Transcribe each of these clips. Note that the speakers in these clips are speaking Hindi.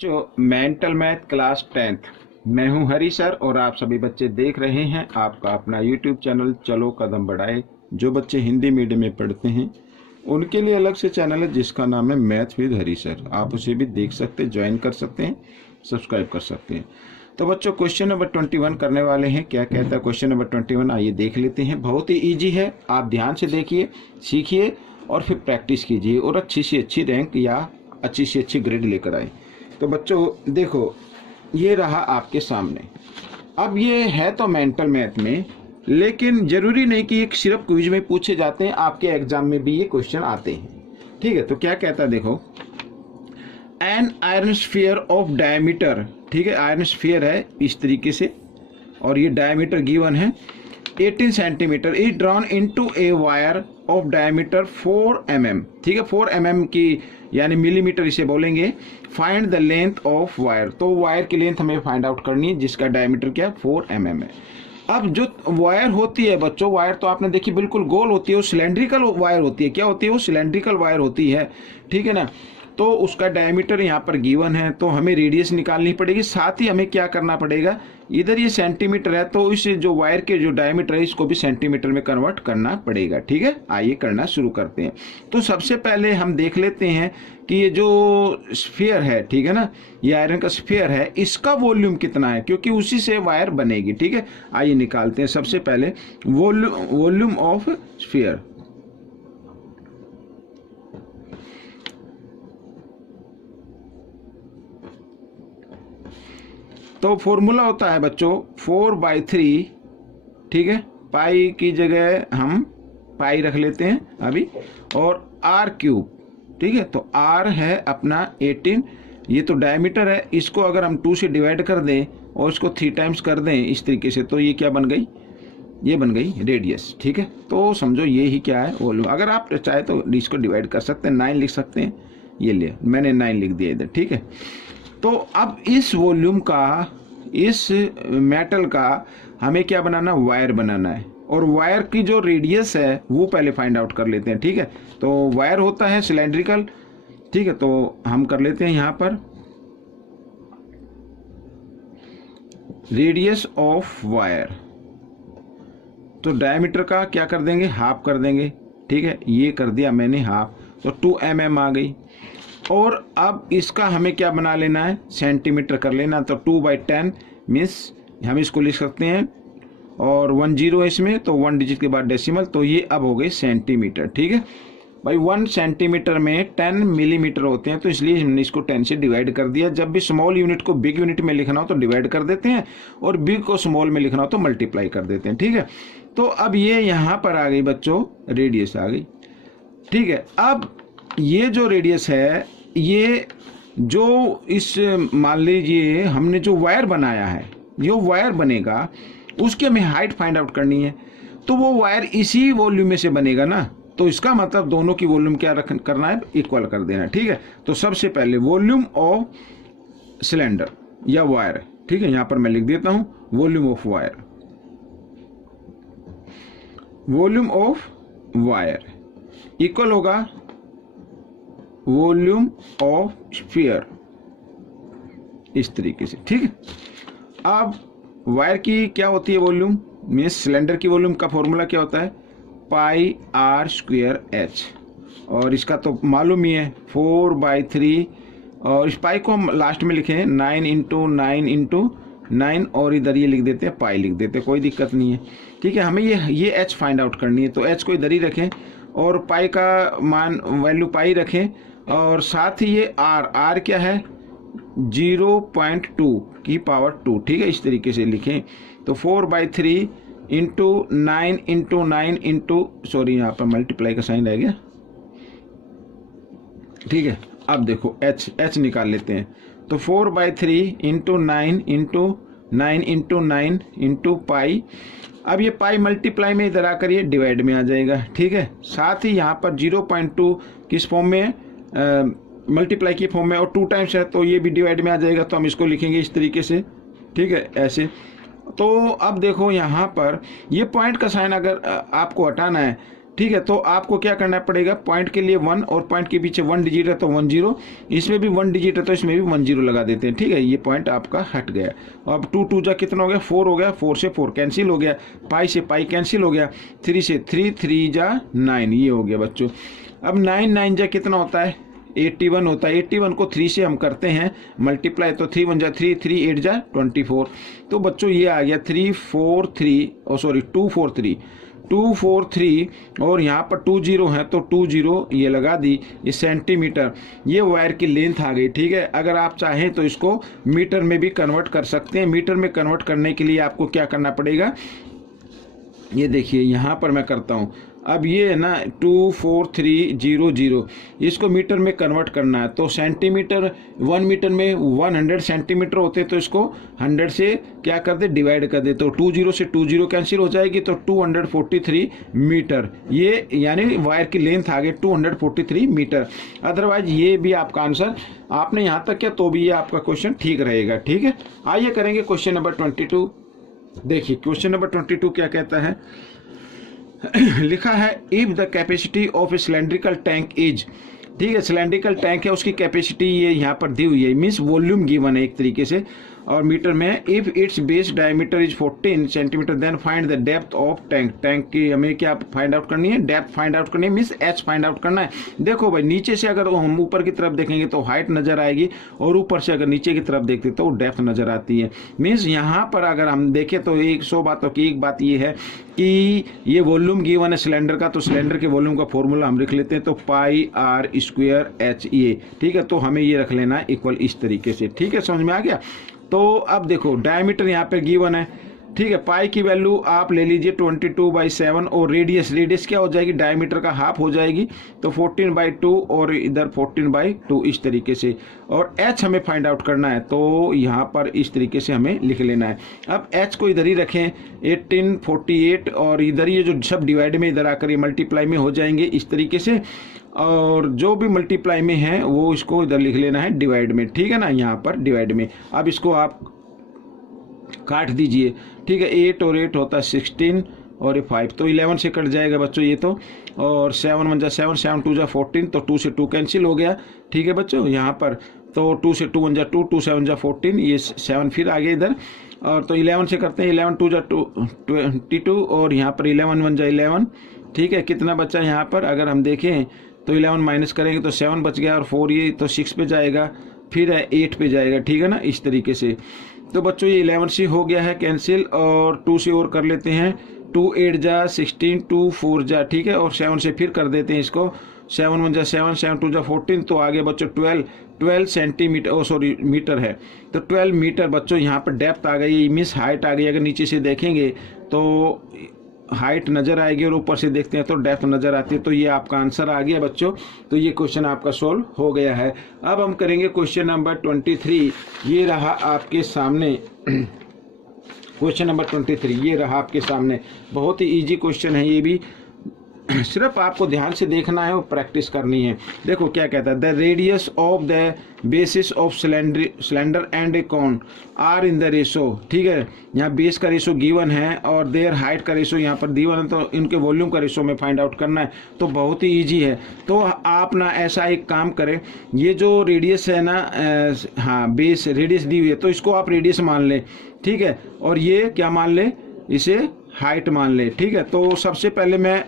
जो मेंटल मैथ क्लास 10th, मैं हूं हरी सर और आप सभी बच्चे देख रहे हैं आपका अपना यूट्यूब चैनल चलो कदम बढ़ाए। जो बच्चे हिंदी मीडियम में पढ़ते हैं उनके लिए अलग से चैनल है जिसका नाम है मैथ विद हरी सर। आप उसे भी देख सकते हैं, ज्वाइन कर सकते हैं, सब्सक्राइब कर सकते हैं। तो बच्चों क्वेश्चन नंबर 21 करने वाले हैं। क्या कहता है क्वेश्चन नंबर 21, आइए देख लेते हैं। बहुत ही ईजी है, आप ध्यान से देखिए, सीखिए और फिर प्रैक्टिस कीजिए और अच्छी से अच्छी रैंक या अच्छी से अच्छी ग्रेड लेकर आए। तो बच्चों देखो, ये रहा आपके सामने। अब ये है तो मेंटल मैथ में, लेकिन जरूरी नहीं कि ये सिर्फ क्विज में पूछे जाते हैं, आपके एग्जाम में भी ये क्वेश्चन आते हैं। ठीक है, तो क्या कहता है देखो, an iron sphere of diameter, ठीक है, आयरन स्फीयर है इस तरीके से और ये डायमीटर गिवन है 18 centimetre is drawn into a wire of diameter 4 mm, ठीक है, 4 mm की यानी मिलीमीटर इसे बोलेंगे। Find the length of wire, तो वायर की लेंथ हमें फाइंड आउट करनी है जिसका डायमीटर क्या 4 mm है। अब जो वायर होती है बच्चों, वायर तो आपने देखी बिल्कुल गोल होती है, वो सिलेंड्रिकल वायर होती है। क्या होती है वो? सिलेंड्रिकल वायर होती है, ठीक है ना। तो उसका डायमीटर यहाँ पर गिवन है, तो हमें रेडियस निकालनी पड़ेगी। साथ ही हमें क्या करना पड़ेगा, इधर ये सेंटीमीटर है तो इस जो वायर के जो डायमीटर है इसको भी सेंटीमीटर में कन्वर्ट करना पड़ेगा। ठीक है, आइए करना शुरू करते हैं। तो सबसे पहले हम देख लेते हैं कि ये जो स्फीयर है, ठीक है ना, ये आयरन का स्फीयर है, इसका वॉल्यूम कितना है, क्योंकि उसी से वायर बनेगी। ठीक है, आइए निकालते हैं। सबसे पहले वॉल्यूम ऑफ स्फीयर, तो फॉर्मूला होता है बच्चों 4/3, ठीक है, पाई की जगह हम पाई रख लेते हैं अभी, और r³, ठीक है। तो r है अपना 18, ये तो डायमीटर है, इसको अगर हम 2 से डिवाइड कर दें और इसको 3 टाइम्स कर दें इस तरीके से, तो ये क्या बन गई, ये बन गई रेडियस। ठीक है, तो समझो ये ही क्या है वॉल्यूम। अगर आप चाहे तो इसको डिवाइड कर सकते हैं, 9 लिख सकते हैं, ये ले मैंने 9 लिख दिया इधर। ठीक है, तो अब इस वॉल्यूम का, इस मेटल का हमें क्या बनाना, वायर बनाना है, और वायर की जो रेडियस है वो पहले फाइंड आउट कर लेते हैं। ठीक है, तो वायर होता है सिलेंड्रिकल, ठीक है, तो हम कर लेते हैं यहाँ पर रेडियस ऑफ वायर, तो डायमीटर का क्या कर देंगे, हाफ कर देंगे। ठीक है, ये कर दिया मैंने हाफ, तो 2 mm आ गई। और अब इसका हमें क्या बना लेना है, सेंटीमीटर कर लेना, तो 2/10 मीन्स हम इसको लिख सकते हैं, और 1 0 है इसमें, तो 1 डिजिट के बाद डेसिमल, तो ये अब हो गई सेंटीमीटर। ठीक है भाई, 1 सेंटीमीटर में 10 मिलीमीटर होते हैं, तो इसलिए हमने इसको 10 से डिवाइड कर दिया। जब भी स्मॉल यूनिट को बिग यूनिट में लिखना हो तो डिवाइड कर देते हैं, और बिग को स्मॉल में लिखना हो तो मल्टीप्लाई कर देते हैं। ठीक है, तो अब ये यहाँ पर आ गई बच्चों, रेडियस आ गई। ठीक है, अब ये जो रेडियस है, ये जो इस, मान लीजिए हमने जो वायर बनाया है, जो वायर बनेगा उसकी हमें हाइट फाइंड आउट करनी है, तो वो वायर इसी वॉल्यूम में से बनेगा ना, तो इसका मतलब दोनों की वॉल्यूम क्या करना है, इक्वल कर देना। ठीक है, तो सबसे पहले वॉल्यूम ऑफ सिलेंडर या वायर, ठीक है, यहां पर मैं लिख देता हूं volume of wire, volume of wire equal होगा वॉल्यूम ऑफ स्फीयर, इस तरीके से। ठीक है, अब वायर की क्या होती है वॉल्यूम, मीन्स सिलेंडर की वॉल्यूम का फॉर्मूला क्या होता है, πr²h, और इसका तो मालूम ही है 4/3, और इस पाई को हम लास्ट में लिखे 9 × 9 × 9, और इधर ये लिख देते हैं पाई, लिख देते हैं, कोई दिक्कत नहीं है। ठीक है, हमें ये h फाइंड आउट करनी है, तो h को इधर ही रखें और पाई का मान वैल्यू पाई रखें, और साथ ही ये r क्या है 0.2 की पावर 2। ठीक है, इस तरीके से लिखें, तो 4/3 × 9 × 9 × सॉरी यहाँ पर मल्टीप्लाई का साइन रह गया। ठीक है, अब देखो h निकाल लेते हैं, तो 4/3 × 9 × 9 × 9 × पाई। अब ये पाई मल्टीप्लाई में इधर आकर ये डिवाइड में आ जाएगा। ठीक है, साथ ही यहाँ पर 0.2 किस फॉर्म में है, मल्टीप्लाई की फॉर्म में, और 2 टाइम्स है तो ये भी डिवाइड में आ जाएगा, तो हम इसको लिखेंगे इस तरीके से। ठीक है, ऐसे। तो अब देखो यहाँ पर ये पॉइंट का साइन अगर आपको हटाना है, ठीक है। तो आपको क्या करना पड़ेगा, पॉइंट के लिए 1 और पॉइंट के पीछे 1 डिजिट है तो 10, इसमें भी 1 डिजिट है तो इसमें भी 10 लगा देते हैं। ठीक है, ये पॉइंट आपका हट गया। अब 2 2 जा कितना हो गया, 4 हो गया, 4 से 4 कैंसिल हो गया, पाई से पाई कैंसिल हो गया, 3 से 3, 3 जा 9, ये हो गया बच्चों। अब 9 9 जा कितना होता है, 81 होता है। 81 को 3 से हम करते हैं मल्टीप्लाई, तो 3 1 जा 3, 3 8 जा 24। तो बच्चों ये आ गया 243 और यहाँ पर 20 है तो 20 ये लगा दी, ये सेंटीमीटर, ये वायर की लेंथ आ गई। ठीक है, अगर आप चाहें तो इसको मीटर में भी कन्वर्ट कर सकते हैं। मीटर में कन्वर्ट करने के लिए आपको क्या करना पड़ेगा, ये देखिए यहाँ पर मैं करता हूँ। अब ये है ना 24300, इसको मीटर में कन्वर्ट करना है तो सेंटीमीटर, 1 मीटर में 100 सेंटीमीटर होते, तो इसको 100 से क्या कर दे, डिवाइड कर दे, तो 20 से 20 कैंसिल हो जाएगी, तो 243 मीटर, ये यानी वायर की लेंथ आ गई 243 मीटर। अदरवाइज ये भी आपका आंसर आपने यहाँ तक किया तो भी ये आपका क्वेश्चन ठीक रहेगा। ठीक है, आइए करेंगे क्वेश्चन नंबर 22। देखिए क्वेश्चन नंबर 22 क्या कहता है, लिखा है if the capacity of A cylindrical tank is, ठीक है, सिलेंड्रिकल टैंक है उसकी कैपेसिटी ये यहाँ पर दी हुई है, मीन्स वॉल्यूम गिवन है एक तरीके से, और मीटर में if its base diameter is 14 centimetre then find the depth of tank. Tank की हमें क्या फाइंड आउट करनी है, डेप्थ फाइंड आउट करनी है, मीन्स एच फाइंड आउट करना है। देखो भाई नीचे से अगर हम ऊपर की तरफ देखेंगे तो हाइट नजर आएगी, और ऊपर से अगर नीचे की तरफ देखते तो डेप्थ नजर आती है। मीन्स यहाँ पर अगर हम देखें तो 100 बातों की एक बात ये है कि ये वॉल्यूम गिवन है सिलेंडर का, तो सिलेंडर के वॉल्यूम का फॉर्मूला हम लिख लेते हैं, तो पाई आर स्क्वायर एच ये, ठीक है, तो हमें ये रख लेना है इक्वल इस तरीके से। ठीक है, समझ में आ गया। तो अब देखो डायमीटर यहाँ पे गिवन है, ठीक है, पाई की वैल्यू आप ले लीजिए 22/7, और रेडियस क्या हो जाएगी, डायमीटर का हाफ हो जाएगी, तो 14/2 और इधर 14/2 इस तरीके से, और एच हमें फाइंड आउट करना है, तो यहाँ पर इस तरीके से हमें लिख लेना है। अब एच को इधर ही रखें 1848, और इधर ये जो सब डिवाइड में इधर आकर ये मल्टीप्लाई में हो जाएंगे इस तरीके से, और जो भी मल्टीप्लाई में है वो इसको इधर लिख लेना है डिवाइड में। ठीक है ना, यहाँ पर डिवाइड में। अब इसको आप काट दीजिए, ठीक है, 8 और 8 होता है 16 और ये 5, तो 11 से कट जाएगा बच्चों ये तो, और 7 1 जा 7, 7 2 जा 14, तो 2 से 2 कैंसिल हो गया। ठीक है बच्चों, यहाँ पर तो 2 से 2 1 जा 2, 2 7 जा 14, ये 7 फिर आ गया इधर, और तो 11 से करते हैं, 11 2 जा 22, और यहाँ पर 11 1 जा 11। ठीक है, कितना बचा यहाँ पर अगर हम देखें तो 11 माइनस करेंगे तो 7 बच गया, और 4 ये तो 6 पे जाएगा, फिर 8 पे जाएगा। ठीक है ना, इस तरीके से। तो बच्चों ये 11 से हो गया है कैंसिल, और 2 से और कर लेते हैं, 2 8 जा 16, 2 4 जा, ठीक है, और 7 से फिर कर देते हैं इसको, 7 1 जा 7, 7 2 जा 14, तो आगे बच्चों 12 सेंटीमीटर, सॉरी मीटर है, तो 12 मीटर बच्चों यहाँ पर डेप्थ आ गई, मीन्स हाइट आ गई। अगर नीचे से देखेंगे तो हाइट नज़र आएगी, और ऊपर से देखते हैं तो डेप्थ नज़र आती है। तो ये आपका आंसर आ गया बच्चों, तो ये क्वेश्चन आपका सोल्व हो गया है। अब हम करेंगे क्वेश्चन नंबर 23। ये रहा आपके सामने क्वेश्चन नंबर 23, ये रहा आपके सामने। बहुत ही इजी क्वेश्चन है ये भी, सिर्फ आपको ध्यान से देखना है और प्रैक्टिस करनी है। देखो क्या कहता है, the radius of the basis of cylinder and a cone are in the ratio. ठीक है, यहाँ बेस का रेशो गिवन है और देयर हाइट का रेशो यहाँ पर गिवन है, तो इनके वॉल्यूम का रेशो में फाइंड आउट करना है। तो बहुत ही इजी है। तो आप ना ऐसा एक काम करें, ये जो रेडियस है ना, हाँ बेस रेडियस दी हुई है, तो इसको आप रेडियस मान लें। ठीक है, और ये क्या मान लें, इसे हाइट मान ले। ठीक है, तो सबसे पहले मैं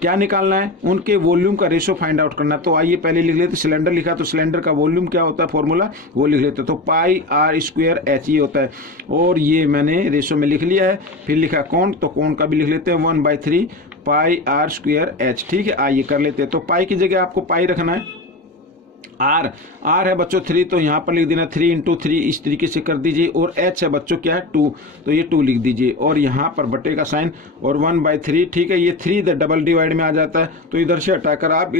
क्या निकालना है, उनके वॉल्यूम का रेशो फाइंड आउट करना है। तो आइए पहले लिख लेते, सिलेंडर लिखा तो सिलेंडर का वॉल्यूम क्या होता है, फॉर्मूला वो लिख लेते, तो पाई आर स्क्वायर एच ई होता है, और ये मैंने रेशो में लिख लिया है। फिर लिखा कौन, तो कौन का भी लिख लेते हैं 1/3 पाई आर स्क्वायर एच। ठीक है, आइए कर लेते हैं। तो पाई की जगह आपको पाई रखना है, आर है बच्चों 3, तो यहाँ पर लिख देना 3 × 3 इस तरीके से कर दीजिए, और एच है बच्चों क्या है 2, तो ये 2 लिख दीजिए, और यहाँ पर बटे का साइन, और 1/3। ठीक है, ये 3 इधर डबल डिवाइड में आ जाता है, तो इधर से हटाकर आप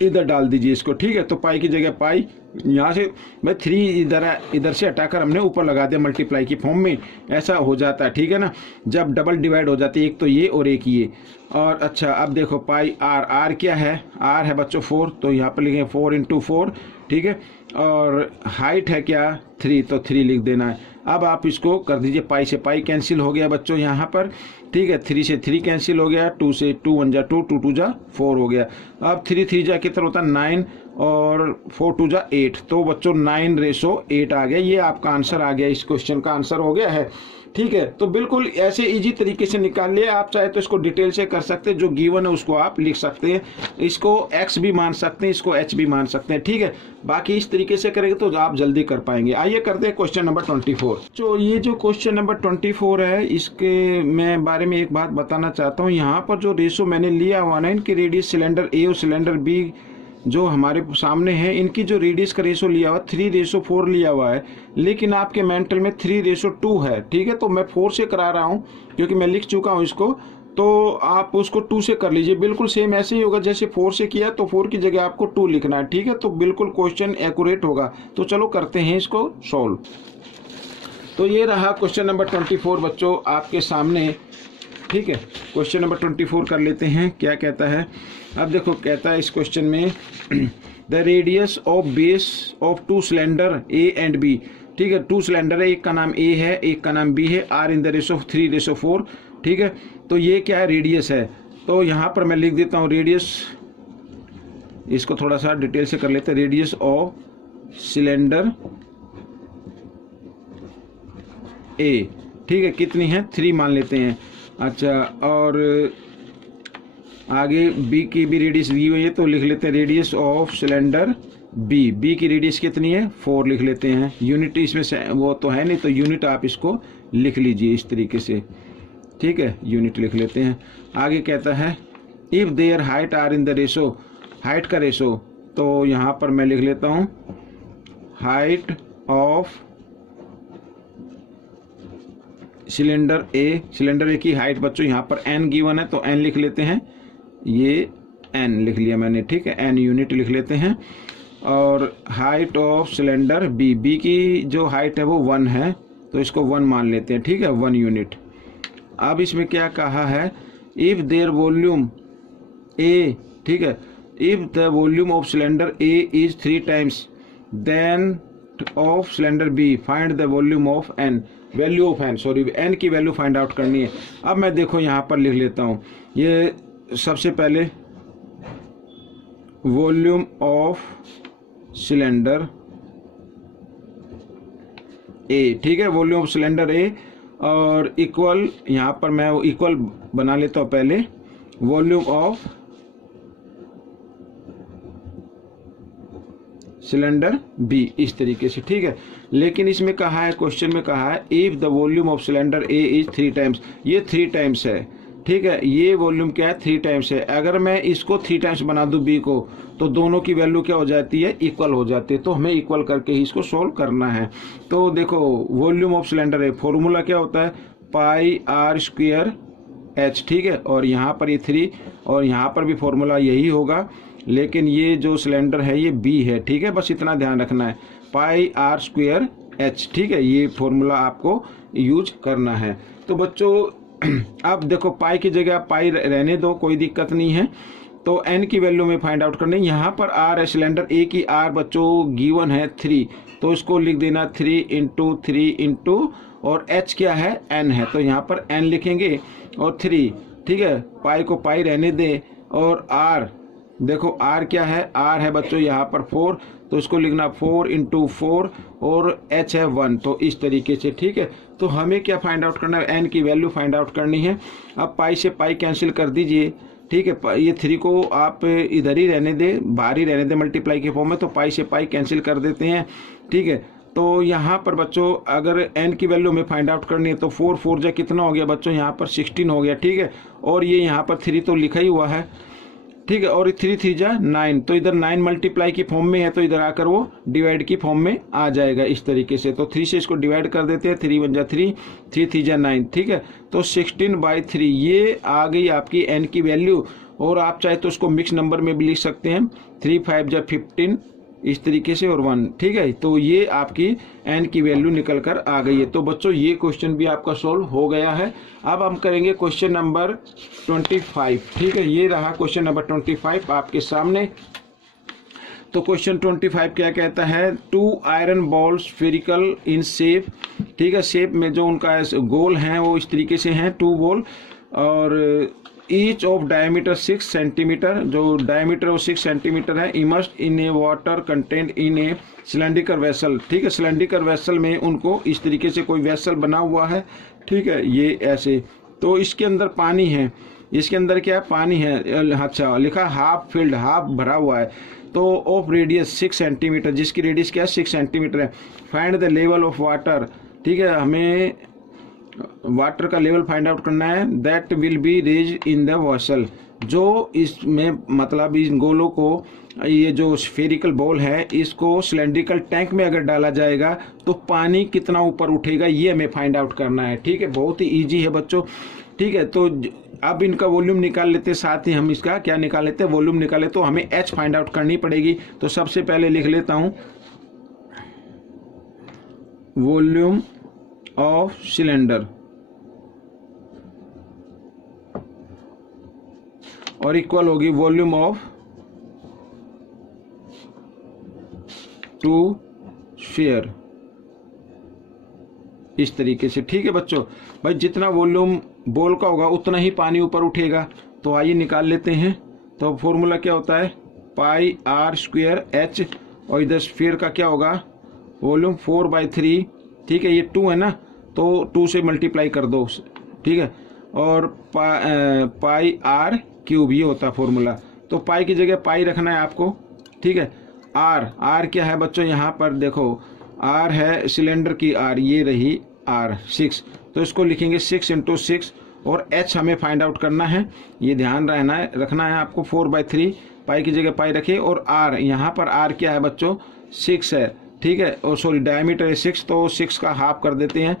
इधर डाल दीजिए इसको। ठीक है, तो पाई की जगह पाई, यहाँ से भाई 3 इधर से हटाकर हमने ऊपर लगा दिया मल्टीप्लाई की फॉर्म में, ऐसा हो जाता है। ठीक है ना, जब डबल डिवाइड हो जाती है, एक तो ये और एक ये। और अच्छा अब देखो पाई आर क्या है, आर है बच्चों 4, तो यहाँ पर लिखें 4 × 4। ठीक है, और हाइट है क्या 3, तो 3 लिख देना है। अब आप इसको कर दीजिए, पाई से पाई कैंसिल हो गया बच्चों यहाँ पर, ठीक है। 3 से 3 कैंसिल हो गया, 2 से 2 1 जा 2, 2 2 जा 4 हो गया। अब 3 3 जा कितना होता है 9 और 4 2 जा 8, तो बच्चों 9:8 आ गया। ये आपका आंसर आ गया, इस क्वेश्चन का आंसर हो गया है, ठीक है। तो बिल्कुल ऐसे इजी तरीके से निकाल लिया। आप चाहे तो इसको डिटेल से कर सकते हैं, जो गिवन है उसको आप लिख सकते हैं, इसको x भी मान सकते हैं, इसको h भी मान सकते हैं, ठीक है। बाकी इस तरीके से करेंगे तो आप जल्दी कर पाएंगे। आइए करते हैं क्वेश्चन नंबर 24। तो ये जो क्वेश्चन नंबर 24 है, इसके मैं बारे में एक बात बताना चाहता हूँ। यहाँ पर जो रेशो मैंने लिया हुआ ना, इनकी रेडियस सिलेंडर ए और सिलेंडर बी जो हमारे सामने है, इनकी जो रेडियस का रेशो लिया हुआ 3:4 लिया हुआ है, लेकिन आपके मेंटल में 3:2 है, ठीक है। तो मैं 4 से करा रहा हूँ क्योंकि मैं लिख चुका हूँ इसको, तो आप उसको 2 से कर लीजिए। बिल्कुल सेम ऐसे ही होगा जैसे 4 से किया, तो 4 की जगह आपको 2 लिखना है, ठीक है। तो बिल्कुल क्वेश्चन एक्यूरेट होगा। तो चलो करते हैं इसको सॉल्व। तो ये रहा क्वेश्चन नंबर 24 बच्चों आपके सामने, ठीक है। क्वेश्चन नंबर 24 कर लेते हैं, क्या कहता है। अब देखो कहता है इस क्वेश्चन में the radius of base of 2 cylinder A and B, ठीक है। 2 सिलेंडर है, एक का नाम ए है, एक का नाम बी है, आर इन द रेशो 3:4, ठीक है। तो ये क्या है, रेडियस है। तो यहाँ पर मैं लिख देता हूँ रेडियस, इसको थोड़ा सा डिटेल से कर लेते हैं। रेडियस ऑफ सिलेंडर ए, ठीक है, कितनी है 3 मान लेते हैं। अच्छा, और आगे बी की भी रेडियस दी हुई है, तो लिख लेते हैं radius of cylinder B. B की रेडियस कितनी है 4 लिख लेते हैं। यूनिट इसमें वो तो है नहीं, तो यूनिट आप इसको लिख लीजिए इस तरीके से, ठीक है, यूनिट लिख लेते हैं। आगे कहता है if there height are in the ratio, height का रेशो, तो यहाँ पर मैं लिख लेता हूँ height of cylinder A. Cylinder A की हाइट बच्चों यहाँ पर n गिवन है, तो n लिख लेते हैं, ये n लिख लिया मैंने, ठीक है, n यूनिट लिख लेते हैं। और height of cylinder B, B की जो हाइट है वो 1 है, तो इसको 1 मान लेते हैं, ठीक है, 1 यूनिट। अब इसमें क्या कहा है, इफ देयर वॉल्यूम ए, ठीक है, if the volume of cylinder A is 3 times than of cylinder B, find the volume of N, value of N, sorry N की वैल्यू फाइंड आउट करनी है। अब मैं देखो यहाँ पर लिख लेता हूँ, ये सबसे पहले वॉल्यूम ऑफ सिलेंडर ए, ठीक है, वॉल्यूम ऑफ सिलेंडर ए, और इक्वल, यहाँ पर मैं इक्वल बना लेता हूँ पहले वॉल्यूम ऑफ सिलेंडर बी, इस तरीके से, ठीक है। लेकिन इसमें कहा है, क्वेश्चन में कहा है if the volume of cylinder A is 3 times, ये 3 times है, ठीक है, ये वॉल्यूम क्या है 3 times है। अगर मैं इसको 3 times बना दूं बी को, तो दोनों की वैल्यू क्या हो जाती है, इक्वल हो जाती है। तो हमें इक्वल करके ही इसको सोल्व करना है। तो देखो वॉल्यूम ऑफ सिलेंडर है, फॉर्मूला क्या होता है πr² h, ठीक है, और यहाँ पर ये 3, और यहाँ पर भी फॉर्मूला यही होगा, लेकिन ये जो सिलेंडर है ये बी है, ठीक है, बस इतना ध्यान रखना है, πr² h, ठीक है, ये फॉर्मूला आपको यूज करना है। तो बच्चों अब देखो पाई की जगह पाई रहने दो, कोई दिक्कत नहीं है। तो n की वैल्यू में फाइंड आउट करनी है। यहाँ पर r है, सिलेंडर a की r बच्चों गिवन है 3, तो इसको लिख देना 3 × 3 × और h क्या है n है, तो यहाँ पर n लिखेंगे और 3, ठीक है, पाई को पाई रहने दे, और r देखो r क्या है, r है बच्चों यहाँ पर 4, तो इसको लिखना 4 × 4 और h है 1, तो इस तरीके से, ठीक है। तो हमें क्या फाइंड आउट करना है, n की वैल्यू फाइंड आउट करनी है। अब पाई से पाई कैंसिल कर दीजिए, ठीक है, ये 3 को आप इधर ही रहने दे, बाहर ही रहने दे मल्टीप्लाई के फॉर्म में, तो पाई से पाई कैंसिल कर देते हैं, ठीक है। तो यहाँ पर बच्चों अगर n की वैल्यू में फाइंड आउट करनी है, तो 4 4 जा कितना हो गया बच्चों, यहाँ पर 16 हो गया, ठीक है, और ये यहाँ पर 3 तो लिखा ही हुआ है, ठीक है, और 3 3 जा 9, तो इधर 9 मल्टीप्लाई की फॉर्म में है, तो इधर आकर वो डिवाइड की फॉर्म में आ जाएगा इस तरीके से। तो 3 से इसको डिवाइड कर देते हैं, 3 1 जा 3, 3 3 जा 9, ठीक है। तो 16/3 ये आ गई आपकी n की वैल्यू, और आप चाहे तो उसको मिक्स नंबर में भी लिख सकते हैं, 3 5 जा 15 इस तरीके से, और 1, ठीक है। तो ये आपकी n की वैल्यू निकल कर आ गई है। तो बच्चों ये क्वेश्चन भी आपका सोल्व हो गया है। अब हम करेंगे क्वेश्चन नंबर 25, ठीक है, ये रहा क्वेश्चन नंबर 25 आपके सामने। तो क्वेश्चन 25 क्या कहता है, 2 iron balls spherical in shape ठीक है। शेप में जो उनका गोल है वो इस तरीके से हैं, 2 गोल, और ईच ऑफ डायमीटर 6 सेंटीमीटर, जो डायमीटर वो 6 सेंटीमीटर है। Immersed in A water content in A cylindrical vessel, ठीक है। सिलेंड्रिकल वेसल में उनको इस तरीके से कोई वेसल बना हुआ है, ठीक है, ये ऐसे। तो इसके अंदर पानी है, इसके अंदर क्या है, पानी है। अच्छा, लिखा हाफ फिल्ड, हाफ भरा हुआ है। तो ऑफ रेडियस 6 सेंटीमीटर, जिसकी रेडियस क्या है 6 सेंटीमीटर है। Find the level of water, ठीक है, हमें वाटर का लेवल फाइंड आउट करना है। That will be raise in the vessel, जो इसमें मतलब इन गोलों को, ये जो स्फेरिकल बॉल है इसको सिलेंड्रिकल टैंक में अगर डाला जाएगा तो पानी कितना ऊपर उठेगा, ये हमें फाइंड आउट करना है, ठीक है। बहुत ही ईजी है बच्चों, ठीक है। तो अब इनका वॉल्यूम निकाल लेते, साथ ही हम इसका क्या निकाल लेते हैं, वॉल्यूम निकाले। तो हमें एच फाइंड आउट करनी पड़ेगी। तो सबसे पहले लिख लेता हूं वॉल्यूम ऑफ सिलेंडर, और इक्वल होगी वॉल्यूम ऑफ 2 स्फीयर, इस तरीके से, ठीक है बच्चों। भाई जितना वॉल्यूम बॉल का होगा उतना ही पानी ऊपर उठेगा। तो आइए निकाल लेते हैं। तो फॉर्मूला क्या होता है, पाई आर स्क्वायर एच, और इधर स्फीयर का क्या होगा, वॉल्यूम 4/3, ठीक है। ये 2 है ना, तो 2 से मल्टीप्लाई कर दो, ठीक है। और पाई आर क्यूब, ये होता है फॉर्मूला। तो पाई की जगह पाई रखना है आपको, ठीक है। आर क्या है बच्चों, यहाँ पर देखो आर है सिलेंडर की आर, ये रही आर 6, तो इसको लिखेंगे 6 × 6, और एच हमें फाइंड आउट करना है, ये ध्यान रखना है आपको। 4/3, पाई की जगह पाई रखिए, और आर, यहाँ पर आर क्या है बच्चों 6 है, ठीक है। और सॉरी डायमीटर है 6, तो 6 का हाफ कर देते हैं,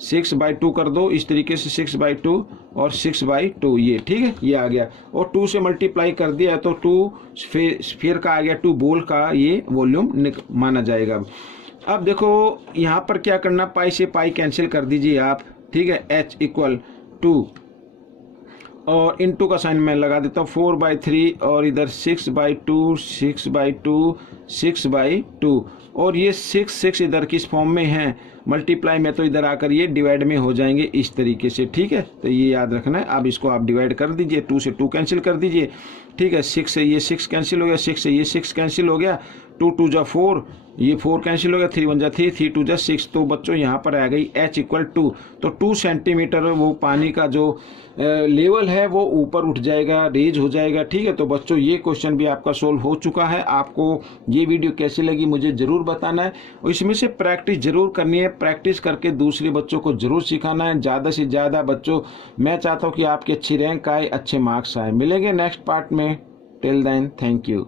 6/2 कर दो, इस तरीके से 6/2 और 6/2, ये ठीक है, ये आ गया। और 2 से मल्टीप्लाई कर दिया तो 2 स्फीयर का आ गया, 2 बॉल का ये वॉल्यूम माना जाएगा। अब देखो यहाँ पर क्या करना, पाई से पाई कैंसिल कर दीजिए आप, ठीक है। एच इक्वल 2, और इनटू का साइन मैं लगा देता हूँ, 4/3, और इधर 6/2, 6/2, 6/2, और ये 6 इधर किस फॉर्म में है, मल्टीप्लाई में, तो इधर आकर ये डिवाइड में हो जाएंगे इस तरीके से, ठीक है। तो ये याद रखना है। अब इसको आप डिवाइड कर दीजिए, 2 से 2 कैंसिल कर दीजिए, ठीक है। 6 से ये 6 कैंसिल हो गया, 6 से ये 6 कैंसिल हो गया, 2 2 जा 4, ये 4 कैंसिल हो गया, 3 1 जा 3, 3 2 जा 6। तो बच्चों यहाँ पर आ गई एच इक्वल 2। तो 2 सेंटीमीटर वो पानी का जो लेवल है वो ऊपर उठ जाएगा, रेज हो जाएगा, ठीक है। तो बच्चों ये क्वेश्चन भी आपका सोल्व हो चुका है। आपको ये वीडियो कैसी लगी मुझे ज़रूर बताना है, और इसमें से प्रैक्टिस जरूर करनी है। प्रैक्टिस करके दूसरे बच्चों को जरूर सिखाना है, ज़्यादा से ज़्यादा बच्चों। मैं चाहता हूँ कि आपकी अच्छी रैंक आए, अच्छे मार्क्स आए। मिलेंगे नेक्स्ट पार्ट में। Till then, thank you.